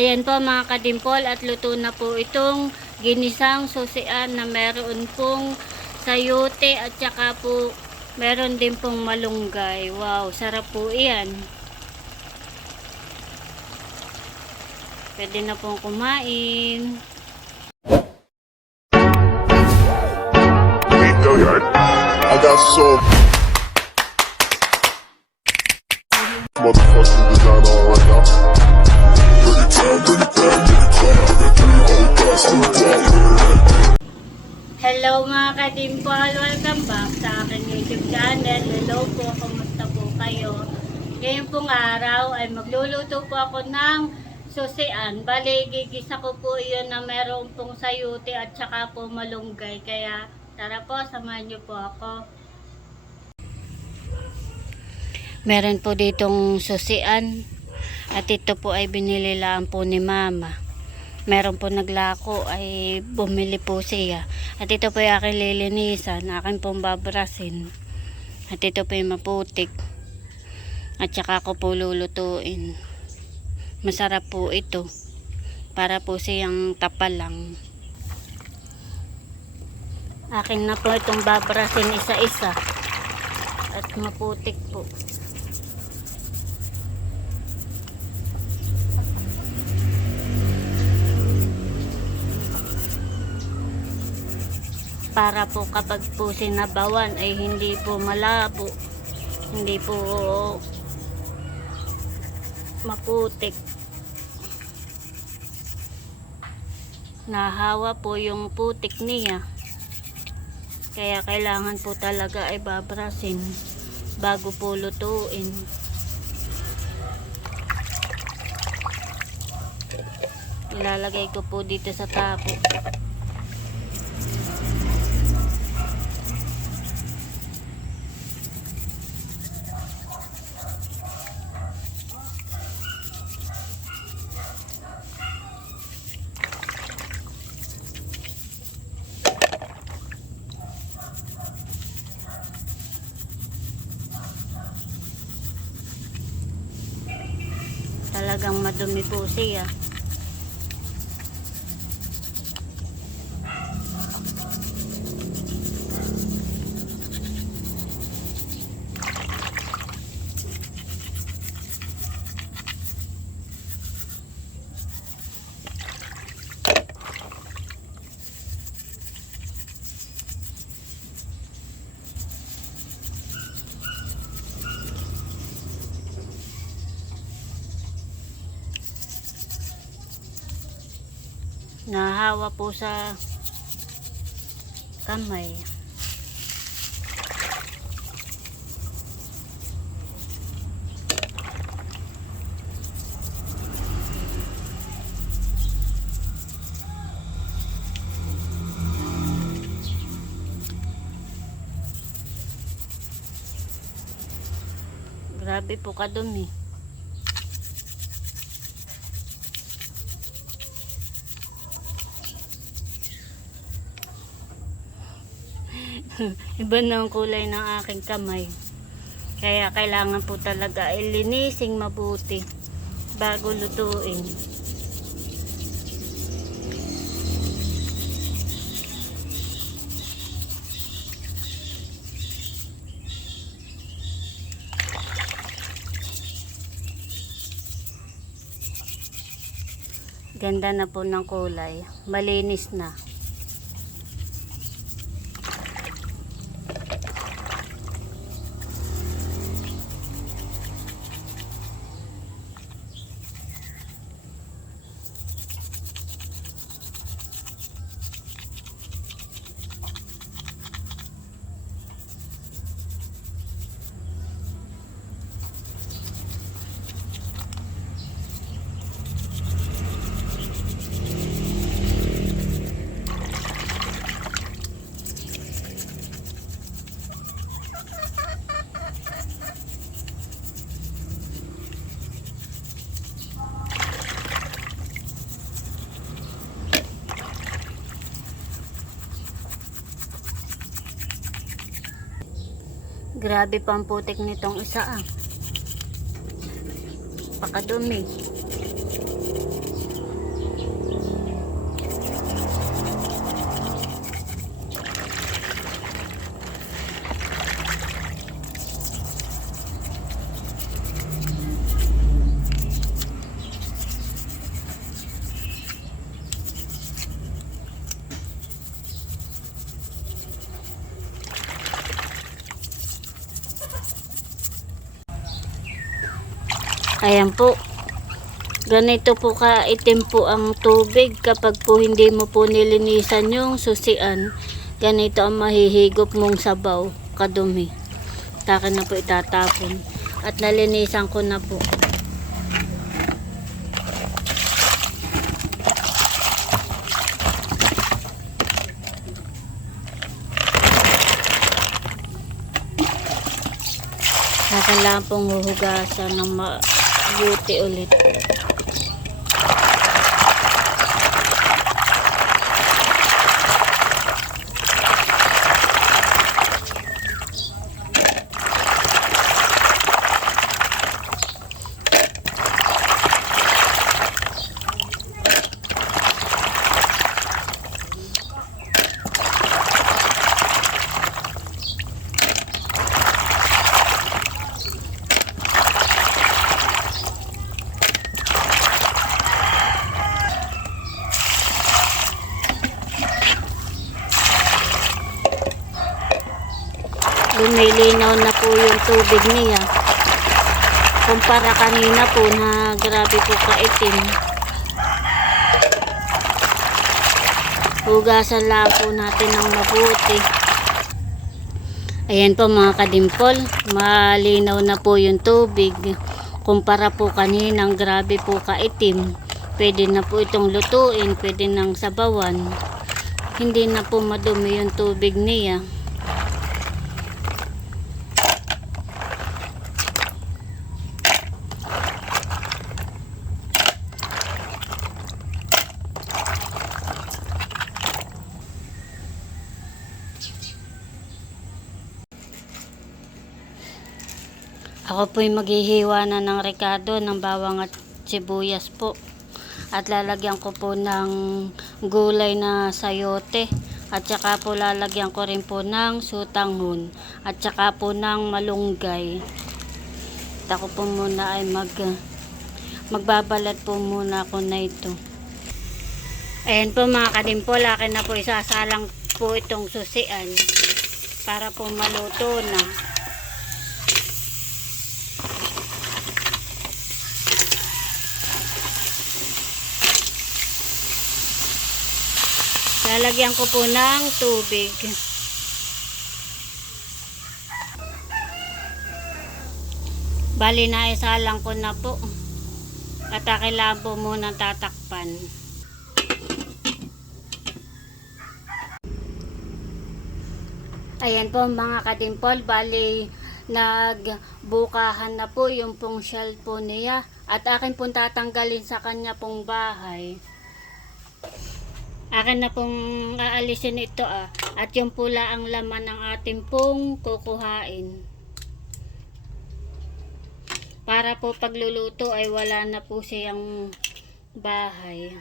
Ayan po mga kadimpol, at luto na po itong ginisang susian na meron pong sayote at saka po meron din pong malunggay. Wow, sarap po iyan. Pwede na pong kumain. I got so motherfucking designer right now. Hello mga kadimpol, welcome back sa aking YouTube channel. Hello po, kumusta po kayo? Ngayon pong araw ay magluluto po ako ng susian. Bali, gigisa ko po iyon na meron pong sayote at saka po malunggay. Kaya tara po, samahan niyo po ako. Meron po ditong susian at ito po ay binili lang po ni mama. Meron po naglako ay bumili po siya. At ito po ay aking lilinisan, aking pong babrasin. At ito po ay maputik. At saka ko po lulutuin. Masarap po ito. Para po siyang tapalang. Akin na po itong babrasin isa-isa. At maputik po. Para po kapag po sinabawan ay hindi po malabo, hindi po maputik. Nahawa po yung putik niya, kaya kailangan po talaga ay babrasin bago po lutuin. Ilalagay ko po dito sa tapo. Talagang madumi po siya. Nahawa po sa kamay. Grabe po kadumi. Iba na ang kulay ng aking kamay. Kaya kailangan po talaga ilinising mabuti bago lutuin. Ganda na po ng kulay. Malinis na. Grabe pa ang putik nitong isa ah. Pakadumi. Ayan po. Ganito po kaitim po ang tubig kapag po hindi mo po nilinisan yung susian. Ganito ang mahihigop mong sabaw, kadumi. Takin na po itatapon. At nalinisan ko na po. Akin lang pong huhugasan ng mabuti ulit. Lumilinaw na po yung tubig niya. Kumpara kanina po na grabe po kaitim. Hugasan lang po natin ng mabuti. Ayan po mga kadimpol, malinaw na po yung tubig. Kumpara po kaninang grabe po kaitim. Pwede na po itong lutuin, pwede nang sabawan. Hindi na po madumi yung tubig niya. Ako po'y maghihiwa na ng rekado ng bawang at sibuyas po. At lalagyan ko po ng gulay na sayote. At saka po lalagyan ko rin po ng sutanghon. At saka po ng malunggay. At ako po muna ay magbabalat po muna ako na ito. Ayan po mga kadimpol, akin na po isasalang po itong susian para po maluto na. Lalagyan ko po ng tubig. Bali na isalang ko na po. At kailangan po muna tatakpan. Ayan po mga kadimpol, bali nagbukahan na po yung pong shell po niya. At akin pong tatanggalin sa kanya pong bahay. Akin na pong aalisin ito at yung pula ang laman ng ating pong kukuhain. Para po pagluluto ay wala na po siyang bahay.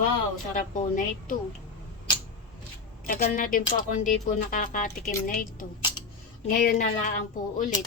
Wow, sarap po na ito. Tagal na din po ako hindi po nakakatikim na ito. Ngayon na lang po ulit.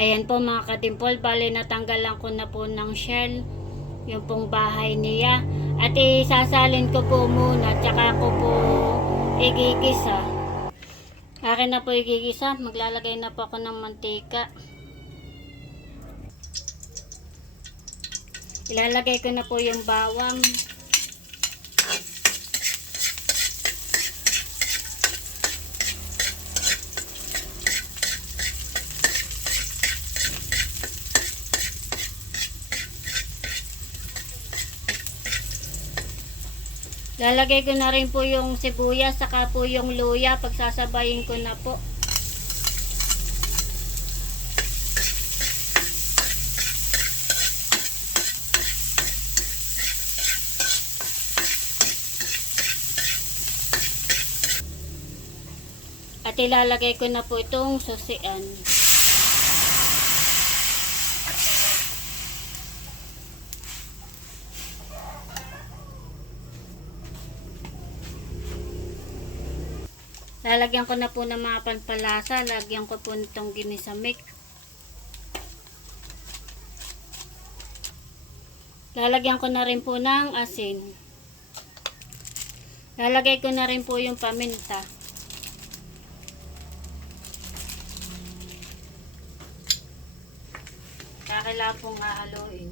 Ayan po mga kadimpol, bali natanggalan ko na po ng shell yung pong bahay niya. At isasalin ko po muna, tsaka ko po igigisa. Akin na po igigisa, maglalagay na po ako ng mantika. Ilalagay ko na po yung bawang. Lalagay ko na rin po yung sibuyas, saka po yung luya, pagsasabayin ko na po. At ilalagay ko na po itong susian. Lalagyan ko na po ng mga pampalasa. Lagyan ko po nitong ginisa mix. Lalagyan ko na rin po ng asin. Lalagay ko na rin po yung paminta. Kailangan pong hahaluin.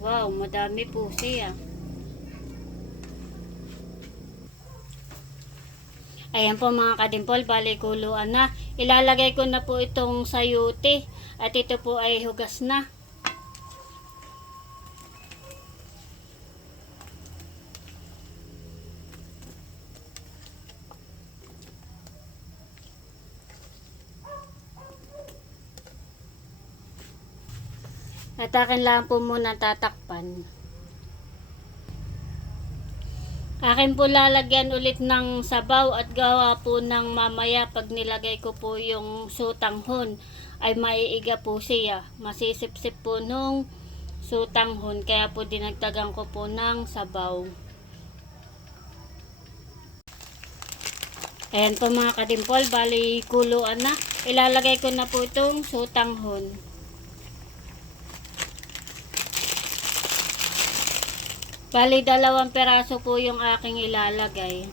Wow, madami po siya. Ayan po mga kadimpol, bali kuluan na. Ilalagay ko na po itong sayote at ito po ay hugas na. At akin lang po muna tatakpan. Akin po lalagyan ulit ng sabaw at gawa po ng mamaya pag nilagay ko po yung sutanghon ay maiiga po siya. Masisip-sip po nung sutanghon kaya po dinagdagan ko po ng sabaw. Ayan po mga kadimpol, bali kuluan na. Ilalagay ko na po itong sutanghon. Bali, 2 peraso po yung aking ilalagay.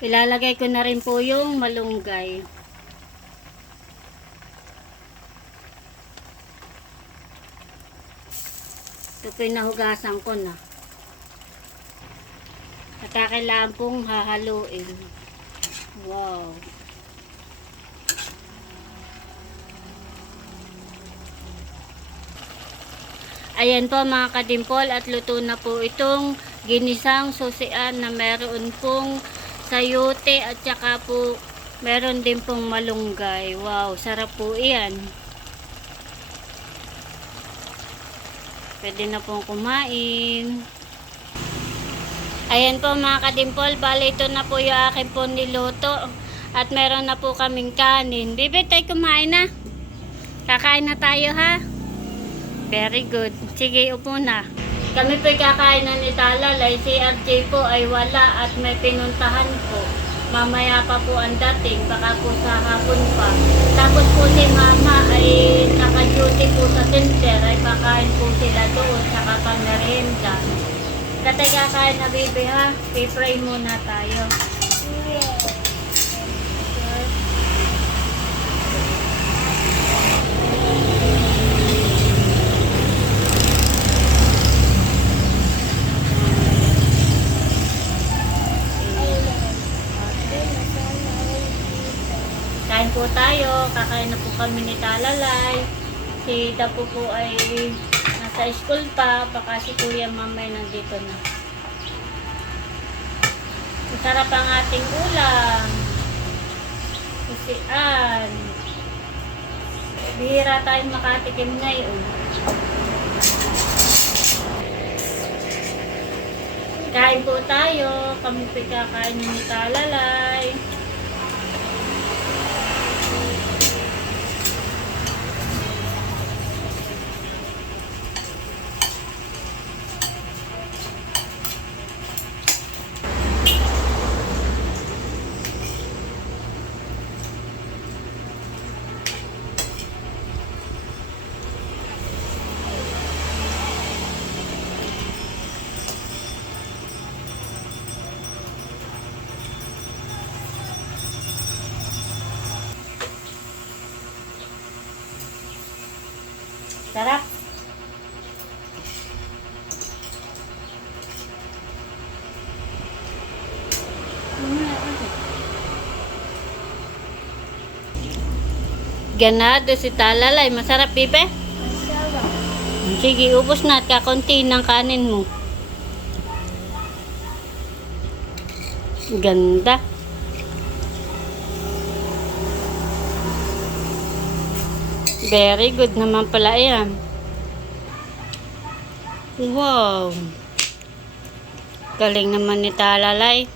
Ilalagay ko na rin po yung malunggay. Ito pinahugasan ko na. At kailangan pong hahaluin. Wow. Ayan po mga kadimpol at luto na po itong ginisang susian na meron pong sayote at saka po meron din pong malunggay. Wow, sarap po iyan. Pwede na pong kumain. Ayan po mga kadimpol, bali ito na po yung akin po niluto. At meron na po kaming kanin. Bibi, tayo kumain na. Kakain na tayo ha. Very good. Sige, upo na. Kami po kakain na ni Talalay. Si RJ po ay wala at may pinuntahan po. Mamaya pa po ang dating, baka po sa hapon pa. Tapos po si Mama ay naka-duty po sa center, ay pakain po sila doon, saka pang-merienda. Katay kakain na baby ha, pipray muna tayo. Kain po tayo, kakain na po kami ni Talalay. Si Dapo po ay nasa school pa, baka si Kuya Mamay nandito na. Masarap ang ating ulam. Susian. Bihira tayong makatikim ngayon. Kain po tayo, kami po kakain ni Talalay. Sarap. Ganado si Talalay. Masarap, Pipe? Masarap. Sige, ubos na at kakunti ng kanin mo. Ganda. Very good naman pala yan. Wow. Galing naman ni Talalay.